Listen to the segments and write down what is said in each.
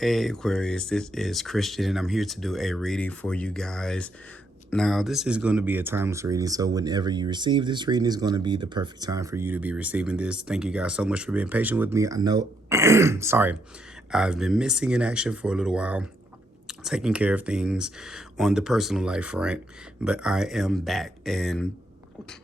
Hey Aquarius, this is Christian and I'm here to do a reading for you guys. Now, this is going to be a timeless reading, so whenever you receive this reading is going to be the perfect time for you to be receiving this. Thank you guys so much for being patient with me. I know, sorry, I've been missing in action for a little while, taking care of things on the personal life front, but I am back and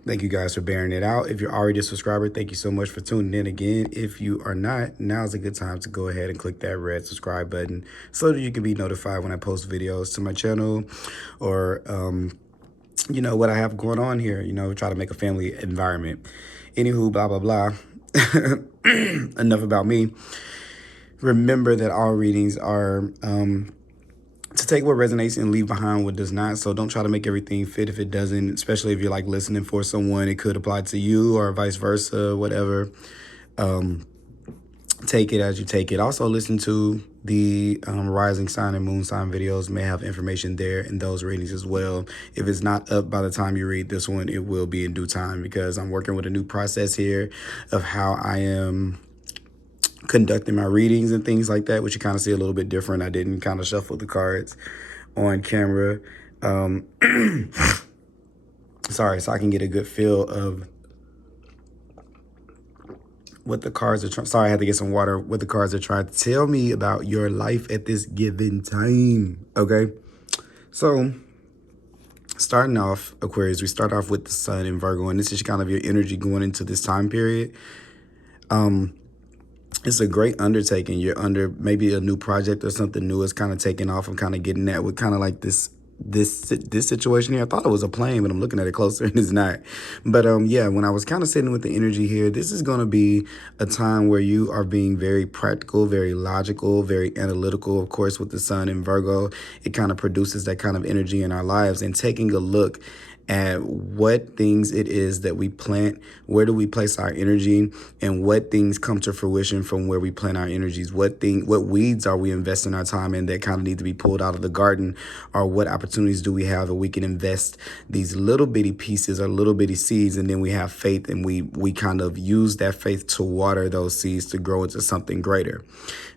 thank you guys for bearing it out. If you're already a subscriber, thank you so much for tuning in again. If you are not, now's a good time to go ahead and click that red subscribe button so that you can be notified when I post videos to my channel or, you know, what I have going on here, you know, try to make a family environment. Anywho, blah, blah, blah. Enough about me. Remember that all readings are to take what resonates and leave behind what does not. So don't try to make everything fit if it doesn't, especially if you're like listening for someone. It could apply to you or vice versa, whatever. Take it as you take it. Also listen to the rising sign and moon sign videos. May have information there in those readings as well. If it's not up by the time you read this one, it will be in due time because I'm working with a new process here of how I am conducting my readings and things like that, which you kind of see a little bit different. I didn't kind of shuffle the cards on camera. Sorry, so I can get a good feel of what the cards are trying. Sorry, I had to get some water. What the cards are trying to tell me about your life at this given time. Okay, so starting off, Aquarius, we start off with the sun in Virgo, and this is kind of your energy going into this time period. It's a great undertaking. You're under maybe a new project or something new is kind of taking off. I'm kind of getting that with kind of like this situation here. I thought it was a plane, but I'm looking at it closer and it's not. But yeah, when I was kind of sitting with the energy here, this is going to be a time where you are being very practical, very logical, very analytical. Of course, with the sun in Virgo, it kind of produces that kind of energy in our lives, and taking a look at what things it is that we plant, where do we place our energy, and what things come to fruition from where we plant our energies. What weeds are we investing our time in that kind of need to be pulled out of the garden, or what opportunities do we have that we can invest these little bitty pieces or little bitty seeds, and then we have faith and we kind of use that faith to water those seeds to grow into something greater.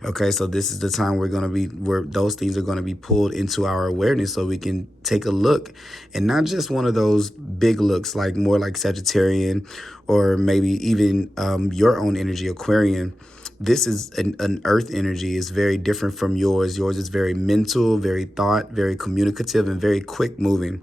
Okay, so this is the time where those things are going to be pulled into our awareness so we can take a look, and not just one of those big looks, like more like Sagittarian or maybe even your own energy, Aquarian. This is an earth energy. It's very different from yours. Yours is very mental, very thought, very communicative, and very quick moving.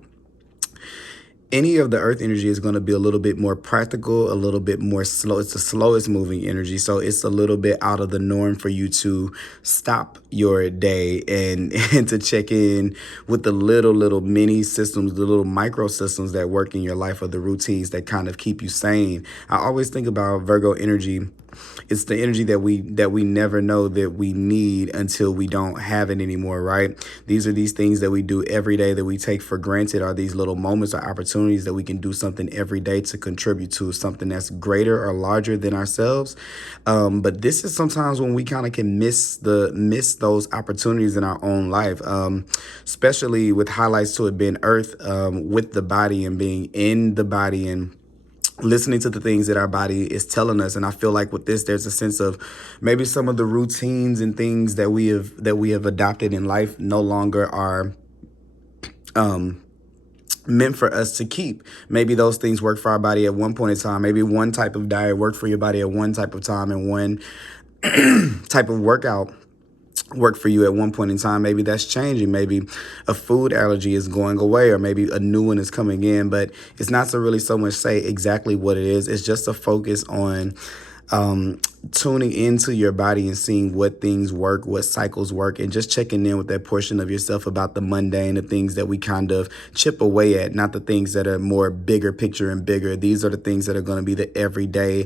Any of the earth energy is going to be a little bit more practical, a little bit more slow. It's the slowest moving energy. So it's a little bit out of the norm for you to stop your day and to check in with the little mini systems, the little micro systems that work in your life, or the routines that kind of keep you sane. I always think about Virgo energy. It's the energy that we never know that we need until we don't have it anymore, right? These are these things that we do every day that we take for granted, are these little moments or opportunities that we can do something every day to contribute to something that's greater or larger than ourselves. But this is sometimes when we kind of can miss those opportunities in our own life, especially with highlights to it being earth, with the body and being in the body and listening to the things that our body is telling us. And I feel like with this, there's a sense of maybe some of the routines and things that we have adopted in life no longer are meant for us to keep. Maybe those things work for our body at one point in time. Maybe one type of diet worked for your body at one type of time, and one type of workout work for you at one point in time. Maybe that's changing. Maybe a food allergy is going away, or maybe a new one is coming in. But it's not to really so much say exactly what it is. It's just a focus on tuning into your body and seeing what things work, what cycles work, and just checking in with that portion of yourself about the mundane, the things that we kind of chip away at, not the things that are more bigger picture and bigger. These are the things that are going to be the everyday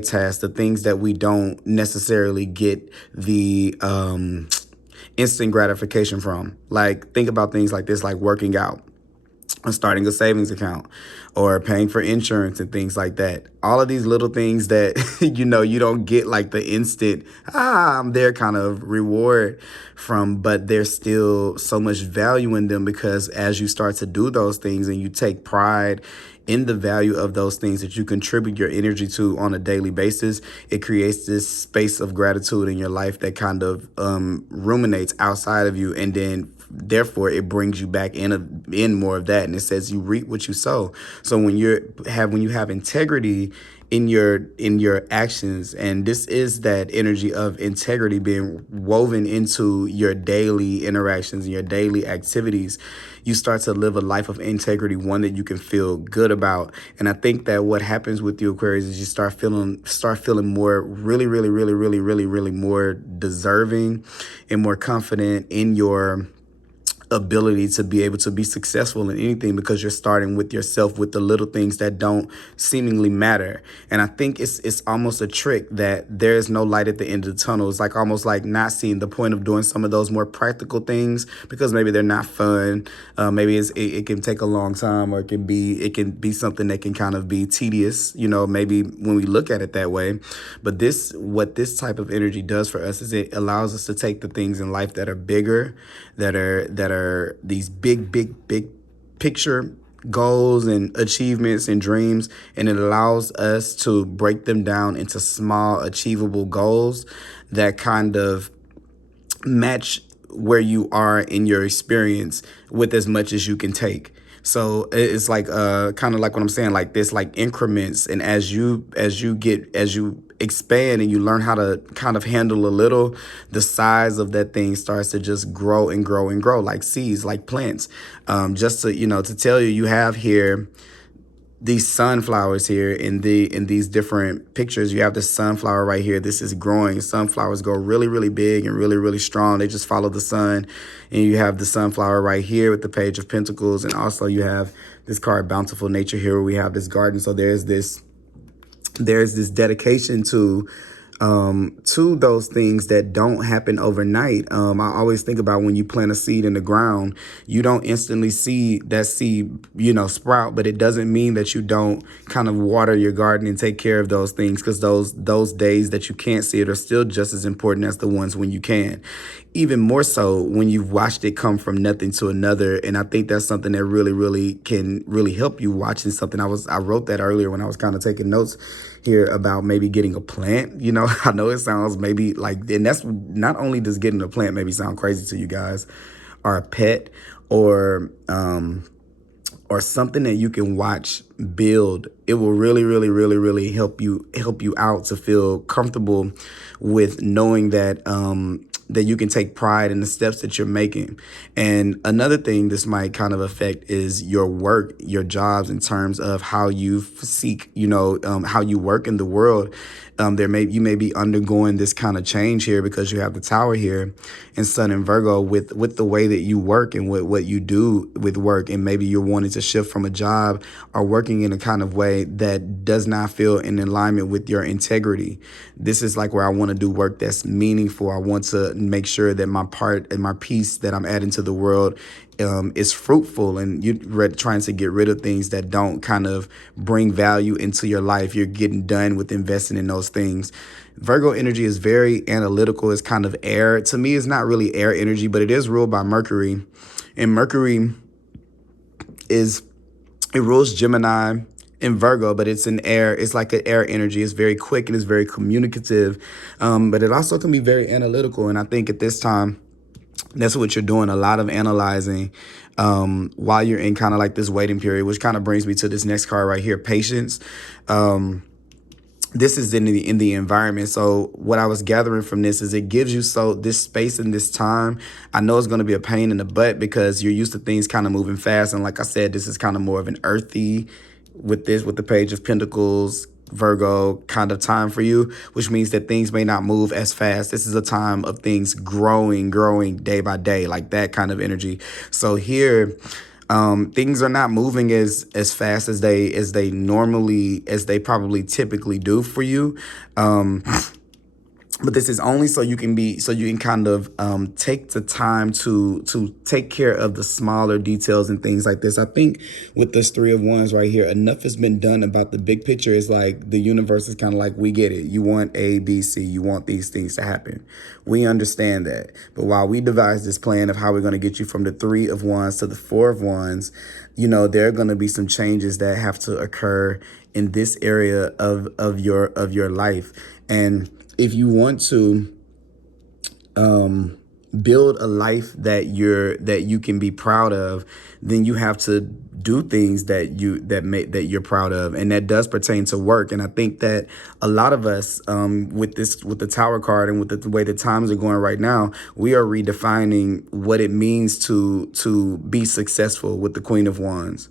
tasks, the things that we don't necessarily get the instant gratification from. Like, think about things like this, like working out, or starting a savings account, or paying for insurance and things like that. All of these little things that, you don't get like the instant, I'm there kind of reward from, but there's still so much value in them, because as you start to do those things and you take pride in the value of those things that you contribute your energy to on a daily basis, it creates this space of gratitude in your life that kind of ruminates outside of you, and then therefore it brings you back in more of that. And it says you reap what you sow. So when you have integrity in your actions, and this is that energy of integrity being woven into your daily interactions and your daily activities, you start to live a life of integrity, one that you can feel good about. And I think that what happens with you, Aquarius, is you start feeling more really more deserving and more confident in your ability to be able to be successful in anything, because you're starting with yourself, with the little things that don't seemingly matter. And I think it's almost a trick that there is no light at the end of the tunnel. It's like almost like not seeing the point of doing some of those more practical things because maybe they're not fun. Maybe it can take a long time, or it can be something that can kind of be tedious, maybe when we look at it that way. But what this type of energy does for us is it allows us to take the things in life that are bigger, that are these big picture goals and achievements and dreams, and it allows us to break them down into small achievable goals that kind of match where you are in your experience with as much as you can take. So it's like kind of like what I'm saying, like this, like increments. And as you expand and you learn how to kind of handle a little, the size of that thing starts to just grow and grow and grow, like seeds, like plants. Just to tell you, you have here these sunflowers here in these different pictures. You have the sunflower right here. This is growing. Sunflowers go really big and really strong. They just follow the sun. And you have the sunflower right here with the Page of Pentacles. And also you have this card, Bountiful Nature, here where we have this garden. So there's this dedication to those things that don't happen overnight. I always think about when you plant a seed in the ground, you don't instantly see that seed, sprout, but it doesn't mean that you don't kind of water your garden and take care of those things, because those days that you can't see it are still just as important as the ones when you can. Even more so when you've watched it come from nothing to another. And I think that's something that really can help you watching something. I wrote that earlier when I was kind of taking notes here about maybe getting a plant. I know it sounds maybe like, and that's not only does getting a plant maybe sound crazy to you guys, or a pet, or something that you can watch build. It will really help you out to feel comfortable with knowing that that you can take pride in the steps that you're making. And another thing this might kind of affect is your work, your jobs, in terms of how you seek, how you work in the world. You may be undergoing this kind of change here because you have the Tower here and Sun in Virgo with the way that you work and what you do with work. And maybe you're wanting to shift from a job or working in a kind of way that does not feel in alignment with your integrity. This is like where I want to do work that's meaningful. I want to make sure that my part and my piece that I'm adding to the world is fruitful, and you're trying to get rid of things that don't kind of bring value into your life. You're getting done with investing in those things. Virgo energy is very analytical. It's kind of air. To me, it's not really air energy, but it is ruled by Mercury. And Mercury it rules Gemini in Virgo, but it's an air. It's like an air energy. It's very quick and it's very communicative, but it also can be very analytical. And I think at this time, that's what you're doing, a lot of analyzing while you're in kind of like this waiting period, which kind of brings me to this next card right here, Patience. This is in the environment. So what I was gathering from this is it gives you this space and this time. I know it's going to be a pain in the butt because you're used to things kind of moving fast. And like I said, this is kind of more of an earthy with the Page of Pentacles, Virgo kind of time for you, which means that things may not move as fast. This is a time of things growing day by day, like that kind of energy. So here, things are not moving as fast as they probably typically do for you. but this is only so you can kind of take the time to take care of the smaller details and things like this. I think with this Three of Wands right here, enough has been done about the big picture. Is like the universe is kind of like, we get it. You want A, B, C. You want these things to happen. We understand that. But while we devise this plan of how we're going to get you from the Three of Wands to the Four of Wands, there are going to be some changes that have to occur in this area of your life. And if you want to build a life that you can be proud of, then you have to do things that you're proud of, and that does pertain to work. And I think that a lot of us, with the Tower card and with the way the times are going right now, we are redefining what it means to be successful with the Queen of Wands.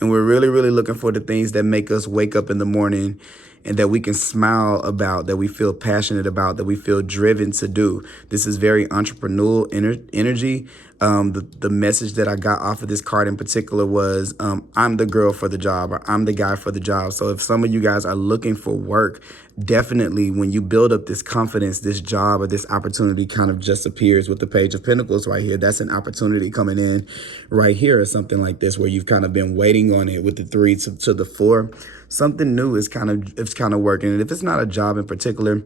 And we're really, really looking for the things that make us wake up in the morning and that we can smile about, that we feel passionate about, that we feel driven to do. This is very entrepreneurial energy. The message that I got off of this card in particular was, I'm the girl for the job, or I'm the guy for the job. So if some of you guys are looking for work, definitely when you build up this confidence, this job or this opportunity kind of just appears with the Page of Pentacles right here. That's an opportunity coming in right here, or something like this, where you've kind of been waiting on it with the 3 to the 4. Something new is kind of working. And if it's not a job in particular,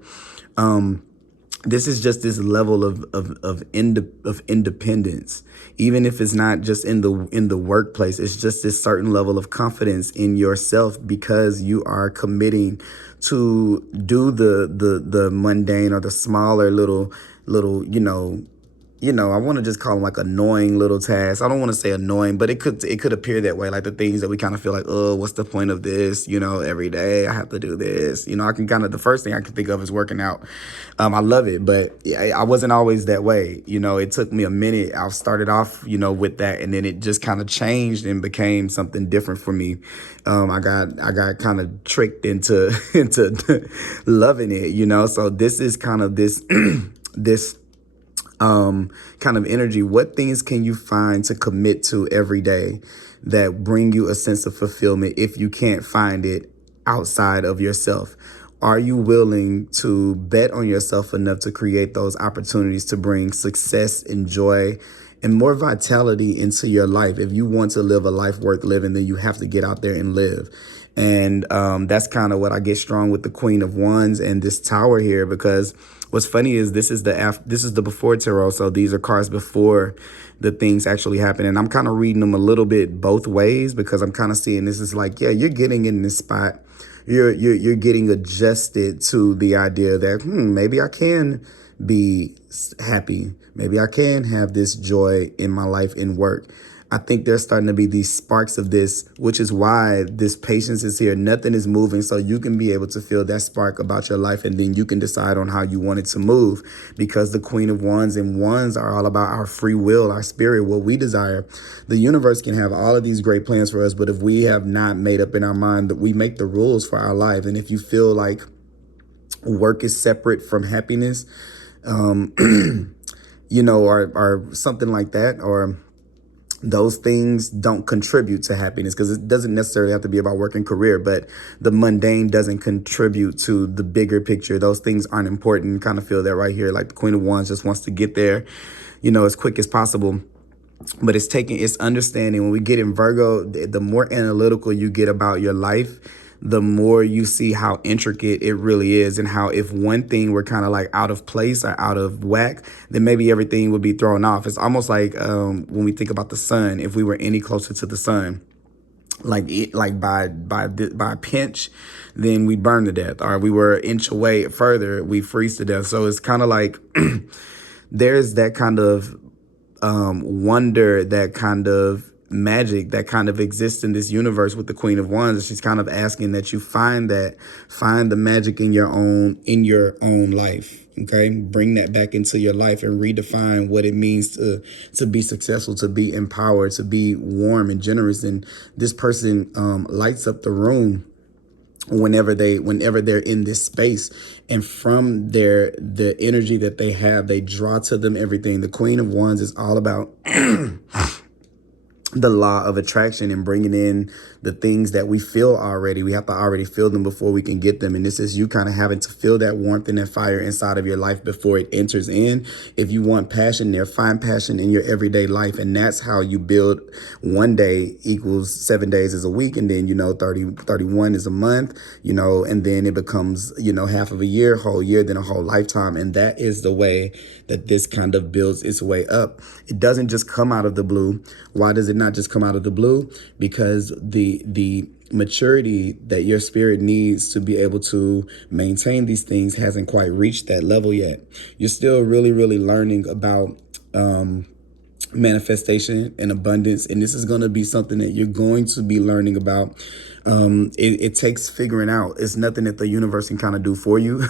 this is just this level of independence. Even if it's not just in the workplace, it's just this certain level of confidence in yourself, because you are committing to do the mundane or the smaller little I want to just call them like annoying little tasks. I don't want to say annoying, but it could appear that way. Like the things that we kind of feel like, oh, what's the point of this? Every day I have to do this. I can the first thing I can think of is working out. I love it, but I wasn't always that way. It took me a minute. I started off, with that, and then it just kind of changed and became something different for me. I got kind of tricked into loving it. So this is kind of this this kind of energy. What things can you find to commit to every day that bring you a sense of fulfillment if you can't find it outside of yourself? Are you willing to bet on yourself enough to create those opportunities to bring success and joy and more vitality into your life? If you want to live a life worth living, then you have to get out there and live. And that's kind of what I get strong with the Queen of Wands and this Tower here, because what's funny is this is the before tarot. So these are cards before the things actually happen. And I'm kind of reading them a little bit both ways, because I'm kind of seeing this is like, yeah, you're getting in this spot. You're getting adjusted to the idea that, maybe I can be happy. Maybe I can have this joy in my life in work. I think there's starting to be these sparks of this, which is why this patience is here. Nothing is moving, so you can be able to feel that spark about your life, and then you can decide on how you want it to move, because the Queen of Wands and Wands are all about our free will, our spirit, what we desire. The universe can have all of these great plans for us, but if we have not made up in our mind that we make the rules for our life, and if you feel like work is separate from happiness, or something like that, or those things don't contribute to happiness, because it doesn't necessarily have to be about work and career, but the mundane doesn't contribute to the bigger picture. Those things aren't important. Kind of feel that right here. Like the Queen of Wands just wants to get there, as quick as possible. But it's understanding. When we get in Virgo, the more analytical you get about your life, the more you see how intricate it really is, and how if one thing were kind of like out of place or out of whack, then maybe everything would be thrown off. It's almost like when we think about the sun, if we were any closer to the sun, like by a pinch, then we burn to death, or we were an inch away further, we freeze to death. So it's kind of like there's that kind of wonder, that kind of magic that kind of exists in this universe with the Queen of Wands. And she's kind of asking that you find the magic in your own life. Okay, bring that back into your life and redefine what it means to be successful, to be empowered, to be warm and generous. And this person lights up the room whenever they're in this space, and from the energy that they have, they draw to them everything. The Queen of Wands is all about the law of attraction and bringing in the things that we feel already. We have to already feel them before we can get them. And this is you kind of having to feel that warmth and that fire inside of your life before it enters in. If you want passion there, find passion in your everyday life. And that's how you build. One day equals 7 days is a week. And then, 31 is a month, and then it becomes, half of a year, whole year, then a whole lifetime. And that is the way that this kind of builds its way up. It doesn't just come out of the blue. Why does it not just come out of the blue? Because the maturity that your spirit needs to be able to maintain these things hasn't quite reached that level yet. You're still really, really learning about manifestation and abundance. And this is going to be something that you're going to be learning about. It takes figuring out. It's nothing that the universe can kind of do for you.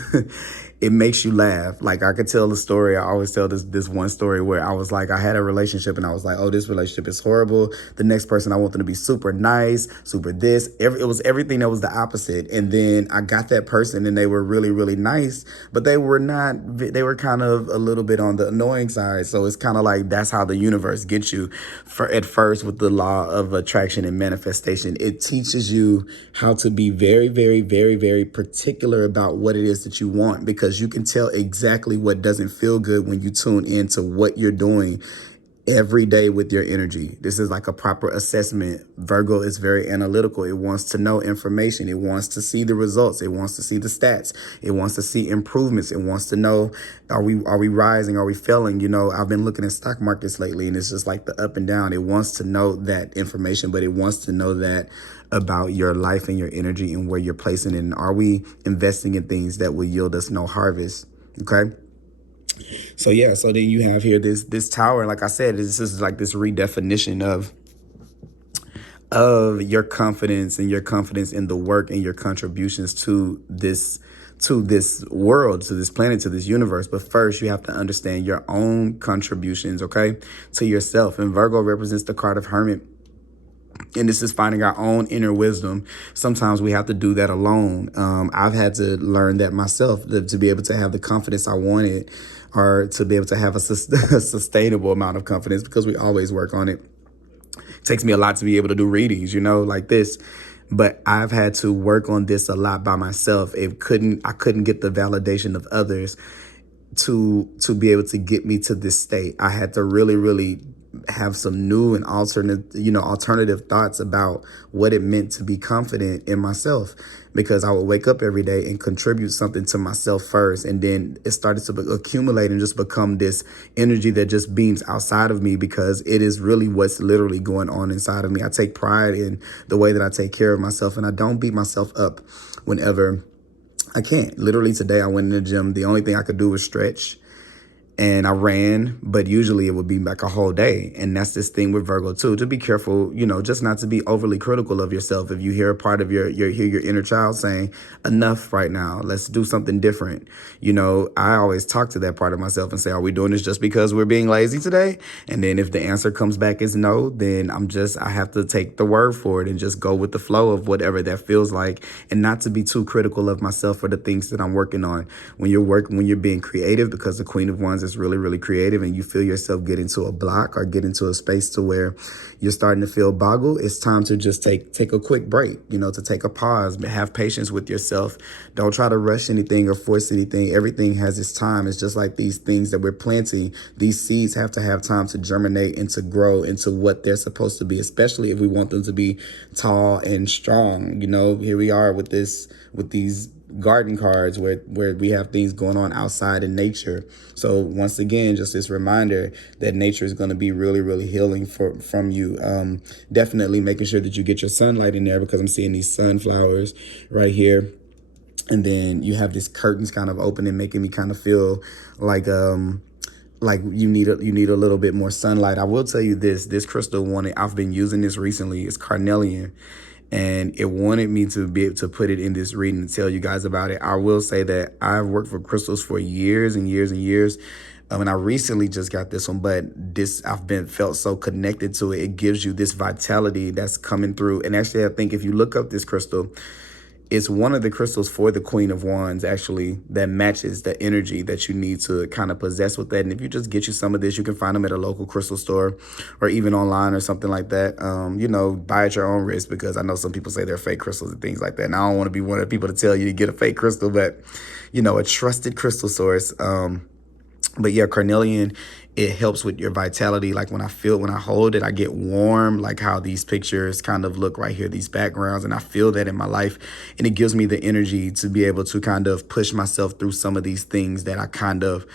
It makes you laugh. Like, I could tell the story. I always tell this one story where I was like, I had a relationship and I was like, oh, this relationship is horrible. The next person, I want them to be super nice, super this. It was everything that was the opposite. And then I got that person and they were really, really nice, but they were kind of a little bit on the annoying side. So it's kind of like, that's how the universe gets you at first with the law of attraction and manifestation. It teaches you how to be very, very, very, very particular about what it is that you want, because you can tell exactly what doesn't feel good when you tune into what you're doing every day with your energy. This is like a proper assessment. Virgo is very analytical. It wants to know information. It wants to see the results. It wants to see the stats. It wants to see improvements. It wants to know, are we rising? Are we failing? I've been looking at stock markets lately and it's just like the up and down. It wants to know that information, but it wants to know that about your life and your energy and where you're placing it. And are we investing in things that will yield us no harvest? Okay. So then you have here this tower. Like I said, this is like this redefinition of your confidence and your confidence in the work and your contributions to this world, to this planet, to this universe. But first, you have to understand your own contributions, okay, to yourself. And Virgo represents the card of Hermit. And this is finding our own inner wisdom. Sometimes we have to do that alone. I've had to learn that myself, to be able to have the confidence I wanted, or to be able to have a sustainable amount of confidence, because we always work on it. It takes me a lot to be able to do readings, like this. But I've had to work on this a lot by myself. I couldn't get the validation of others to be able to get me to this state. I had to really, really have some new and alternative thoughts about what it meant to be confident in myself, because I would wake up every day and contribute something to myself first. And then it started to accumulate and just become this energy that just beams outside of me, because it is really what's literally going on inside of me. I take pride in the way that I take care of myself, and I don't beat myself up whenever I can't. Literally today I went in the gym. The only thing I could do was stretch. And I ran, but usually it would be like a whole day. And that's this thing with Virgo too, to be careful, just not to be overly critical of yourself. If you hear a part of your inner child saying, enough right now, let's do something different. I always talk to that part of myself and say, are we doing this just because we're being lazy today? And then if the answer comes back is no, then I have to take the word for it and just go with the flow of whatever that feels like, and not to be too critical of myself for the things that I'm working on. When you're being creative, because the Queen of Wands is really, really creative, and you feel yourself get into a block or get into a space to where you're starting to feel boggled, it's time to just take a quick break, to take a pause, have patience with yourself. Don't try to rush anything or force anything. Everything has its time. It's just like these things that we're planting. These seeds have to have time to germinate and to grow into what they're supposed to be, especially if we want them to be tall and strong. Here we are with these garden cards where we have things going on outside in nature. So once again, just this reminder that nature is going to be really, really healing from you. Definitely making sure that you get your sunlight in there, because I'm seeing these sunflowers right here. And then you have these curtains kind of opening, making me kind of feel like you need a little bit more sunlight. I will tell you this crystal I've been using this recently. It's carnelian. And it wanted me to be able to put it in this reading and tell you guys about it. I will say that I've worked for crystals for years and years and years. And I recently just got this one, but I've felt so connected to it. It gives you this vitality that's coming through. And actually, I think if you look up this crystal, it's one of the crystals for the Queen of Wands, actually, that matches the energy that you need to kind of possess with that. And if you just get you some of this, you can find them at a local crystal store or even online or something like that. Buy at your own risk, because I know some people say they're fake crystals and things like that. And I don't want to be one of the people to tell you to get a fake crystal, but, a trusted crystal source. But yeah, carnelian, it helps with your vitality. Like when I hold it, I get warm, like how these pictures kind of look right here, these backgrounds, and I feel that in my life. And it gives me the energy to be able to kind of push myself through some of these things that I kind of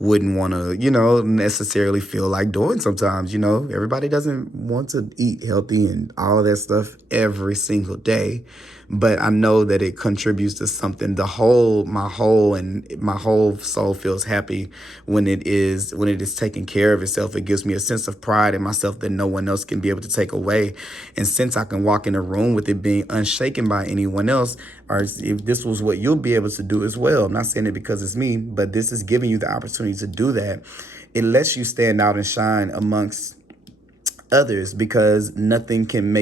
wouldn't want to, necessarily feel like doing sometimes. Everybody doesn't want to eat healthy and all of that stuff every single day. But I know that it contributes to something. My whole soul feels happy when it is taking care of itself. It gives me a sense of pride in myself that no one else can be able to take away. And since I can walk in a room with it being unshaken by anyone else, or if this was what you'll be able to do as well. I'm not saying it because it's me, but this is giving you the opportunity to do that. It lets you stand out and shine amongst others, because nothing can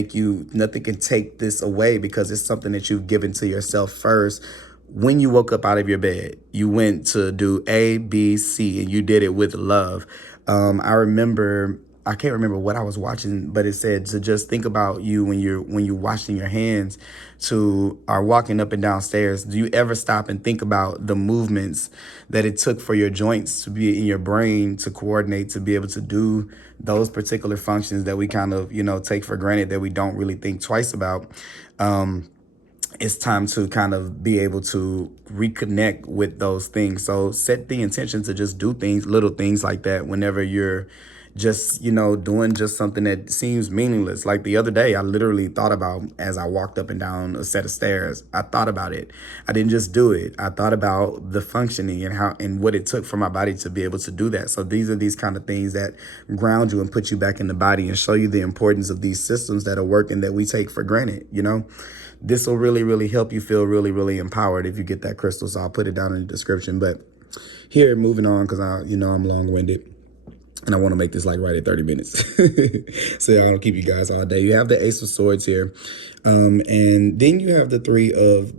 take this away, because it's something that you've given to yourself first. When you woke up out of your bed, you went to do A, B, C, and you did it with love. I can't remember what I was watching, but it said to just think about you when you're washing your hands or walking up and down stairs. Do you ever stop and think about the movements that it took for your joints to be in your brain to coordinate, to be able to do those particular functions that we kind of, take for granted, that we don't really think twice about? It's time to kind of be able to reconnect with those things. So set the intention to just do little things like that whenever you're just, doing just something that seems meaningless. Like the other day, I literally thought about, as I walked up and down a set of stairs, I thought about it. I didn't just do it. I thought about the functioning and what it took for my body to be able to do that. So these are these kind of things that ground you and put you back in the body and show you the importance of these systems that are working that we take for granted, This will really, really help you feel really, really empowered if you get that crystal. So I'll put it down in the description. But here, moving on, because I'm long-winded. And I want to make this like right at 30 minutes. So I don't keep you guys all day. You have the Ace of Swords here. And then you have the three of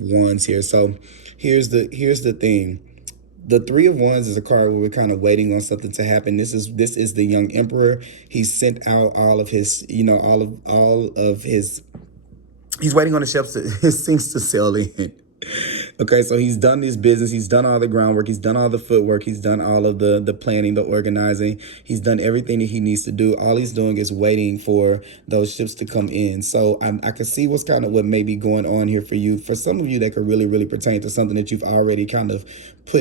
Wands here. So here's the thing. The Three of Wands is a card where we're kind of waiting on something to happen. This is the young emperor. He sent out all of his, all of his. He's waiting on the ships, his things to sail in. Okay, so he's done his business. He's done all the groundwork. He's done all the footwork. He's done all of the planning, the organizing. He's done everything that he needs to do. All he's doing is waiting for those ships to come in. So I can see what may be going on here for you. For some of you, that could really, really pertain to something that you've already kind of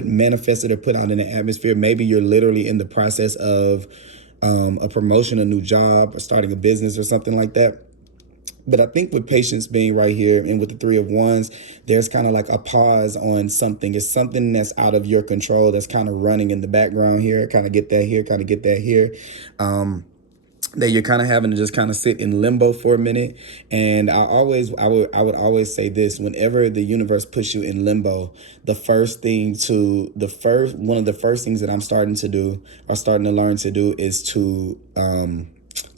manifested or put out in the atmosphere. Maybe you're literally in the process of a promotion, a new job, or starting a business or something like that. But I think with patience being right here and with the Three of Wands, there's kind of like a pause on something. It's something that's out of your control that's kind of running in the background here. Kind of get that here, kind of get that here. That you're kind of having to just kind of sit in limbo for a minute. And I would always say this: whenever the universe puts you in limbo, one of the first things that I'm starting to do, or starting to learn to do, is to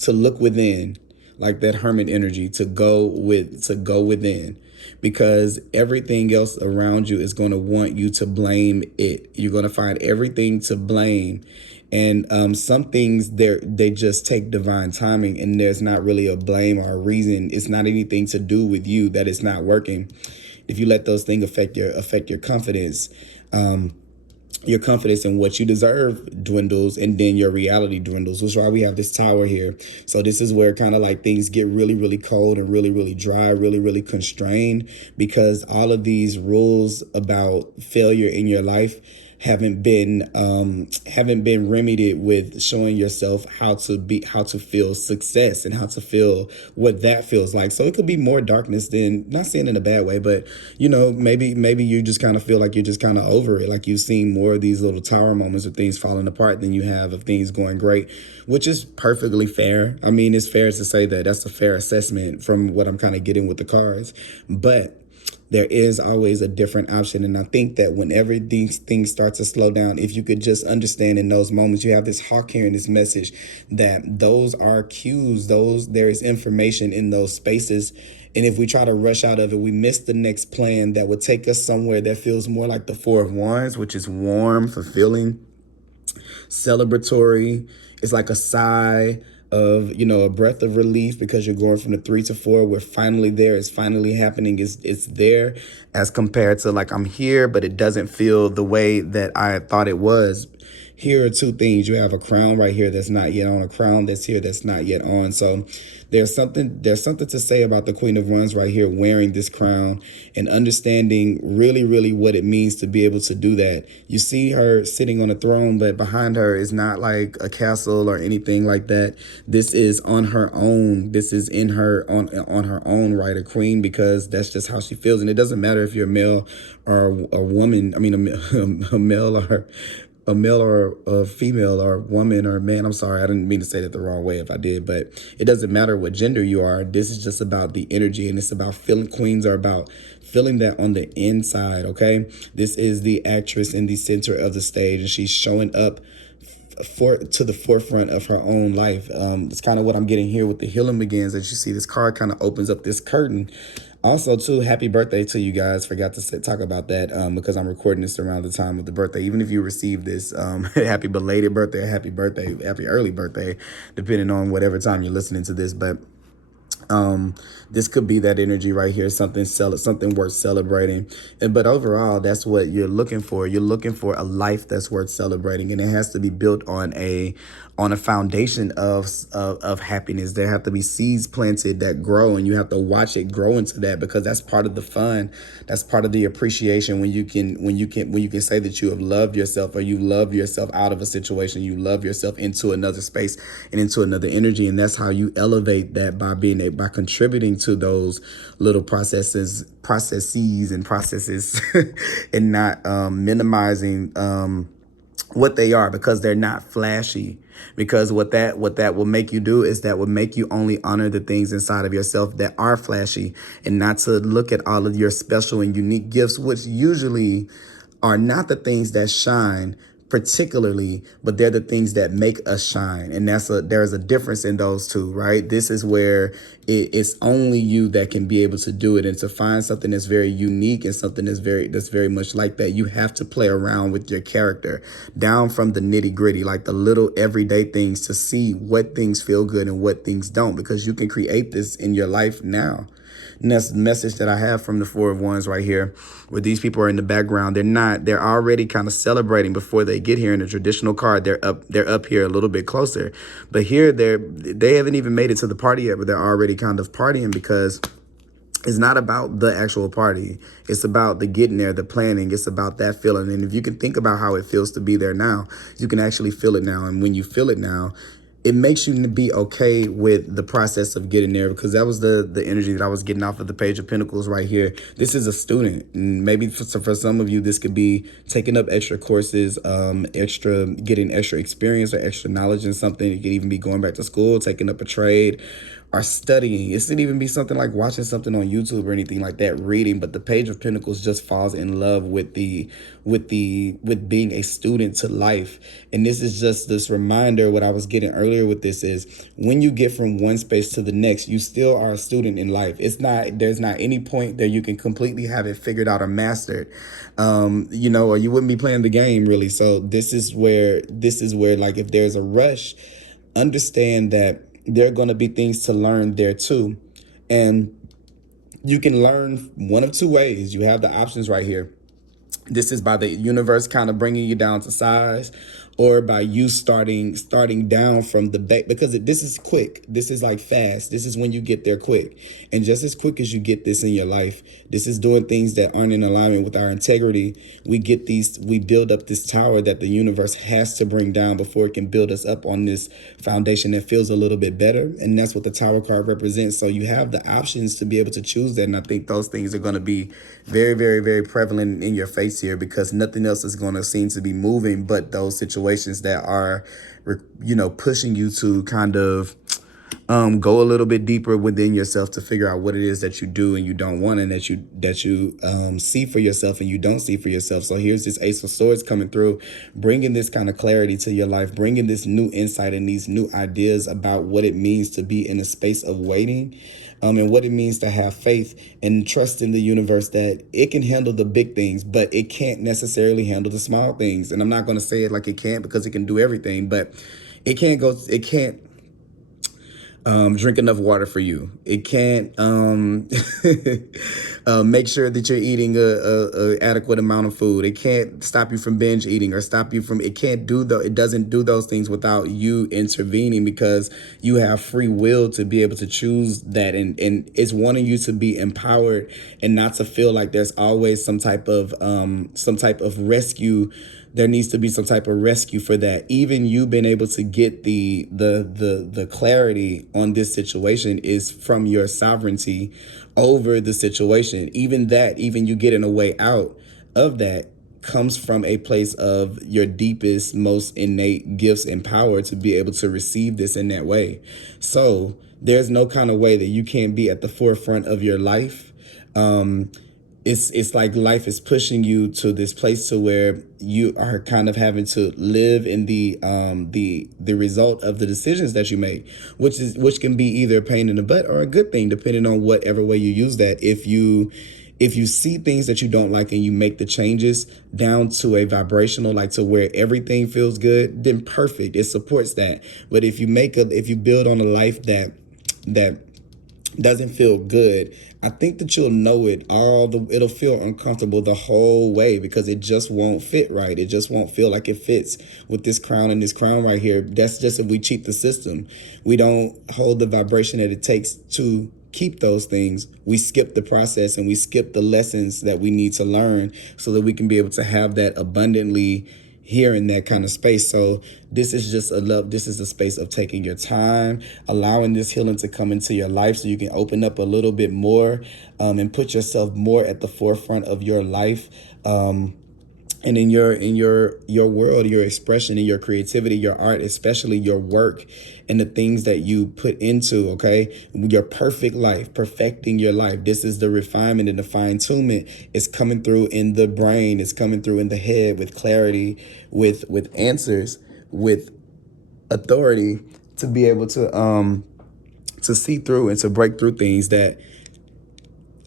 look within. Like that hermit energy, to go within, because everything else around you is going to want you to blame it. You're going to find everything to blame. And some things they just take divine timing, and there's not really a blame or a reason. It's not anything to do with you that it's not working. If you let those things affect your confidence, your confidence in what you deserve dwindles, and then your reality dwindles, which is why we have this tower here. So this is where kind of like things get really, really cold and really, really dry, really, really constrained, because all of these rules about failure in your life haven't been remedied with showing yourself how to feel success and how to feel what that feels like. So it could be more darkness than, not saying in a bad way, but maybe you just kind of feel like you're just kind of over it. Like you've seen more of these little tower moments of things falling apart than you have of things going great, which is perfectly fair. I mean, it's fair to say that. That's a fair assessment from what I'm kind of getting with the cards. But there is always a different option. And I think that whenever these things start to slow down, if you could just understand in those moments, you have this hawk hearing this message that those are cues, there is information in those spaces And if we try to rush out of it, we miss the next plan that would take us somewhere that feels more like the Four of Wands, which is warm, fulfilling, celebratory. It's like a sigh of, a breath of relief, because you're going from the 3 to 4. We're finally there. It's finally happening. It's there, as compared to like, I'm here, but it doesn't feel the way that I thought it was. Here are two things. You have a crown right here that's not yet on, a crown that's here that's not yet on. So there's something to say about the Queen of Wands right here wearing this crown and understanding really, really what it means to be able to do that. You see her sitting on a throne, but behind her is not like a castle or anything like that. This is on her own. This is in her on her own right, a queen, because that's just how she feels. And it doesn't matter if you're a male or a woman. I mean, a male or a female or a woman or a man. I'm sorry, I didn't mean to say that the wrong way if I did, but it doesn't matter what gender you are. This is just about the energy, and it's about feeling. Queens are about feeling that on the inside, okay? This is the actress in the center of the stage, and she's showing up to the forefront of her own life. It's kind of what I'm getting here with the healing begins. As you see, this card kind of opens up this curtain. Also, too, happy birthday to you guys. Forgot to talk about that because I'm recording this around the time of the birthday. Even if you received this, happy belated birthday, happy early birthday, depending on whatever time you're listening to this. But this could be that energy right here, something worth celebrating. But overall, that's what you're looking for. You're looking for a life that's worth celebrating, and it has to be built on a foundation of happiness. There have to be seeds planted that grow, and you have to watch it grow into that, because that's part of the fun. That's part of the appreciation when you can say that you have loved yourself, or you love yourself out of a situation. You love yourself into another space and into another energy, and that's how you elevate that, by contributing to those little processes and processes and not minimizing what they are, because they're not flashy. Because what that will make you do is that will make you only honor the things inside of yourself that are flashy, and not to look at all of your special and unique gifts, which usually are not the things that shine particularly, but they're the things that make us shine. And there's a difference in those two, right? This is where it's only you that can be able to do it. And to find something that's very unique and something that's very much like that, you have to play around with your character down from the nitty gritty, like the little everyday things, to see what things feel good and what things don't, because you can create this in your life now. And that's the message that I have from the Four of Wands right here, where these people are in the background. They're already kind of celebrating before they get here. In the traditional card, they're up here a little bit closer. But here they haven't even made it to the party yet, but they're already kind of partying, because it's not about the actual party. It's about the getting there, the planning. It's about that feeling. And if you can think about how it feels to be there now, you can actually feel it now. And when you feel it now, it makes you be okay with the process of getting there, because that was the energy that I was getting off of the Page of Pentacles right here. This is a student, and maybe for some of you, this could be taking up extra courses, getting extra experience or extra knowledge in something. It could even be going back to school, taking up a trade, or studying. It could even be something like watching something on YouTube or anything like that, reading. But the Page of Pentacles just falls in love with being a student to life. And this is just this reminder. What I was getting earlier with this is, when you get from one space to the next, you still are a student in life. There's not any point that you can completely have it figured out or mastered, or you wouldn't be playing the game really. So this is where like, if there's a rush, understand that there are going to be things to learn there too. And you can learn one of two ways. You have the options right here. This is by the universe kind of bringing you down to size, or by you starting down from the back, because this is quick. This is like fast. This is when you get there quick. And just as quick as you get this in your life, this is doing things that aren't in alignment with our integrity. We build up this tower that the universe has to bring down before it can build us up on this foundation that feels a little bit better. And that's what the Tower card represents. So you have the options to be able to choose that. And I think those things are going to be very, very, very prevalent in your face here, because nothing else is going to seem to be moving but those situations that are, pushing you to kind of go a little bit deeper within yourself to figure out what it is that you do and you don't want, and that you see for yourself and you don't see for yourself. So here's this Ace of Swords coming through, bringing this kind of clarity to your life, bringing this new insight and these new ideas about what it means to be in a space of waiting. and what it means to have faith and trust in the universe that it can handle the big things, but it can't necessarily handle the small things. And I'm not going to say it like it can't, because it can do everything, but it can't drink enough water for you. It can't make sure that you're eating a adequate amount of food. It can't stop you from binge eating or stop you from. It doesn't do those things without you intervening, because you have free will to be able to choose that, and it's wanting you to be empowered and not to feel like there's always some type of rescue. There needs to be some type of rescue for that. Even you being able to get the clarity on this situation is from your sovereignty over the situation. Even you getting a way out of that comes from a place of your deepest, most innate gifts and power to be able to receive this in that way. So there's no kind of way that you can't be at the forefront of your life. It's like life is pushing you to this place to where you are kind of having to live in the result of the decisions that you make, which can be either a pain in the butt or a good thing, depending on whatever way you use that. If you see things that you don't like and you make the changes down to a vibrational, like to where everything feels good, then perfect. It supports that. But if you build on a life that doesn't feel good, I think that you'll know it it'll feel uncomfortable the whole way, because it just won't fit right. It just won't feel like it fits with this crown and this crown right here. That's just if we cheat the system. We don't hold the vibration that it takes to keep those things. We skip the process and we skip the lessons that we need to learn so that we can be able to have that abundantly here in that kind of space. So this is a space of taking your time, allowing this healing to come into your life so you can open up a little bit more, and put yourself more at the forefront of your life. And in your world, your expression, and your creativity, your art, especially your work and the things that you put into, okay? Your perfect life, perfecting your life. This is the refinement and the fine-tunement. It's coming through in the brain. It's coming through in the head with clarity, with answers, with authority, to be able to see through and to break through things that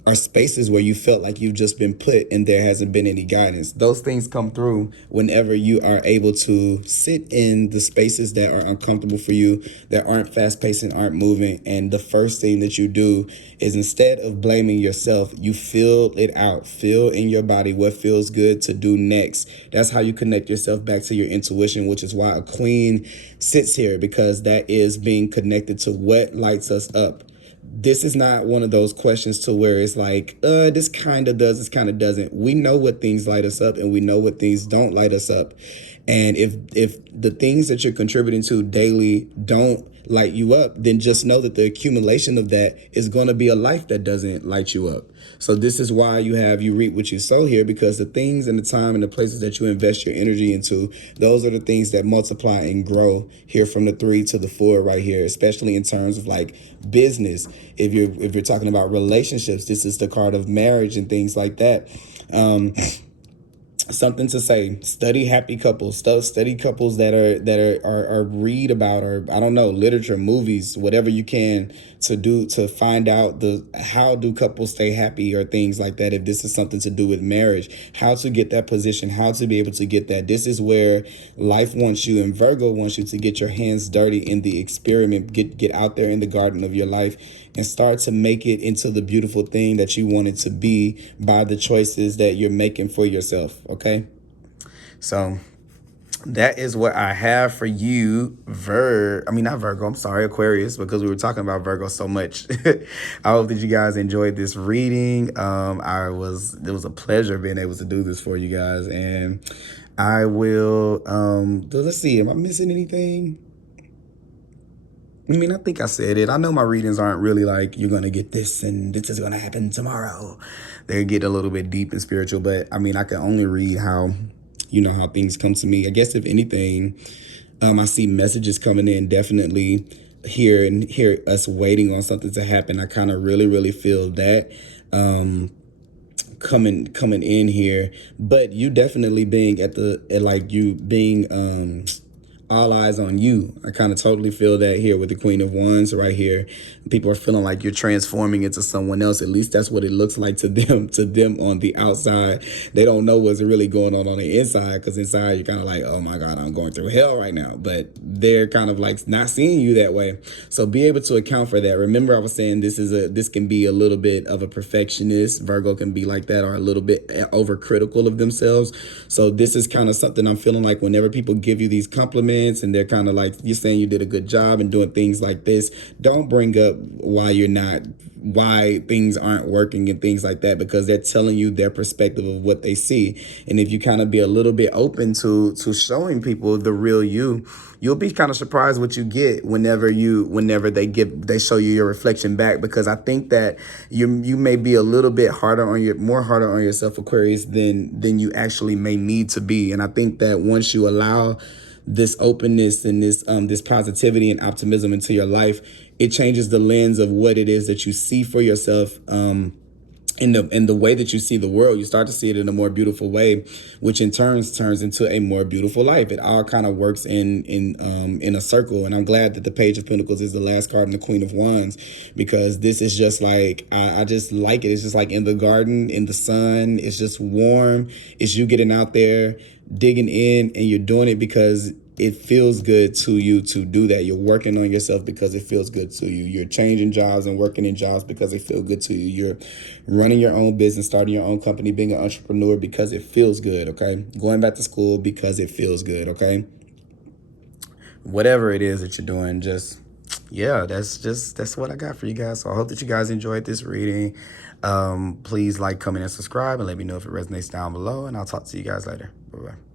are spaces where you felt like you've just been put and there hasn't been any guidance. Those things come through whenever you are able to sit in the spaces that are uncomfortable for you, that aren't fast-paced and aren't moving. And the first thing that you do is, instead of blaming yourself, you feel it out. Feel in your body what feels good to do next. That's how you connect yourself back to your intuition, which is why a queen sits here, because that is being connected to what lights us up. This is not one of those questions to where it's like, this kind of does, this kind of doesn't. We know what things light us up and we know what things don't light us up. And if the things that you're contributing to daily don't light you up, then just know that the accumulation of that is going to be a life that doesn't light you up. So this is why you reap what you sow here, because the things and the time and the places that you invest your energy into, those are the things that multiply and grow here from the 3 to the 4 right here, especially in terms of like business. If you're talking about relationships, this is the card of marriage and things like that. Something to say: study happy couples, study couples that are read about, or I don't know, literature, movies, whatever you can to find out how do couples stay happy, or things like that. If this is something to do with marriage, how to get that position, how to be able to get that. This is where life wants you, and Virgo wants you to get your hands dirty in the experiment, get out there in the garden of your life and start to make it into the beautiful thing that you want it to be by the choices that you're making for yourself. Okay, so that is what I have for you, not Virgo, I'm sorry, Aquarius, because we were talking about Virgo so much. I hope that you guys enjoyed this reading. It was a pleasure being able to do this for you guys, and I will, let's see, am I missing anything? I think I said it. I know my readings aren't really like, you're going to get this and this is going to happen tomorrow. They get a little bit deep and spiritual, but I can only read how things come to me. I guess if anything, I see messages coming in, definitely hear us waiting on something to happen. I kind of really, really feel that coming in here, but you definitely being all eyes on you. I kind of totally feel that here with the Queen of Wands right here. People are feeling like you're transforming into someone else. At least that's what it looks like to them. To them on the outside, they don't know what's really going on the inside, because inside you're kind of like, oh my God, I'm going through hell right now. But they're kind of like not seeing you that way. So be able to account for that. Remember, I was saying this can be a little bit of a perfectionist. Virgo can be like that, or a little bit overcritical of themselves. So this is kind of something I'm feeling like whenever people give you these compliments and they're kind of like, you're saying you did a good job and doing things like this, don't bring up why things aren't working and things like that, because they're telling you their perspective of what they see. And if you kind of be a little bit open to showing people the real you, you'll be kind of surprised what you get whenever they show you your reflection back. Because I think that you may be a little bit harder on yourself, Aquarius, than you actually may need to be. And I think that once you allow this openness and this positivity and optimism into your life, it changes the lens of what it is that you see for yourself, in the way that you see the world. You start to see it in a more beautiful way, which in turns turns into a more beautiful life. It all kind of works in a circle. And I'm glad that the Page of Pentacles is the last card in the Queen of Wands, because this is just like, I just like it. It's just like in the garden, in the sun. It's just warm. It's you getting out there, digging in, and you're doing it because it feels good to you to do that. You're working on yourself because it feels good to you. You're changing jobs and working in jobs because it feels good to you. You're running your own business, starting your own company, being an entrepreneur because it feels good, okay? Going back to school because it feels good, okay? Whatever it is that you're doing, that's what I got for you guys. So I hope that you guys enjoyed this reading. Please like, comment, and subscribe, and let me know if it resonates down below, and I'll talk to you guys later. Bye-bye.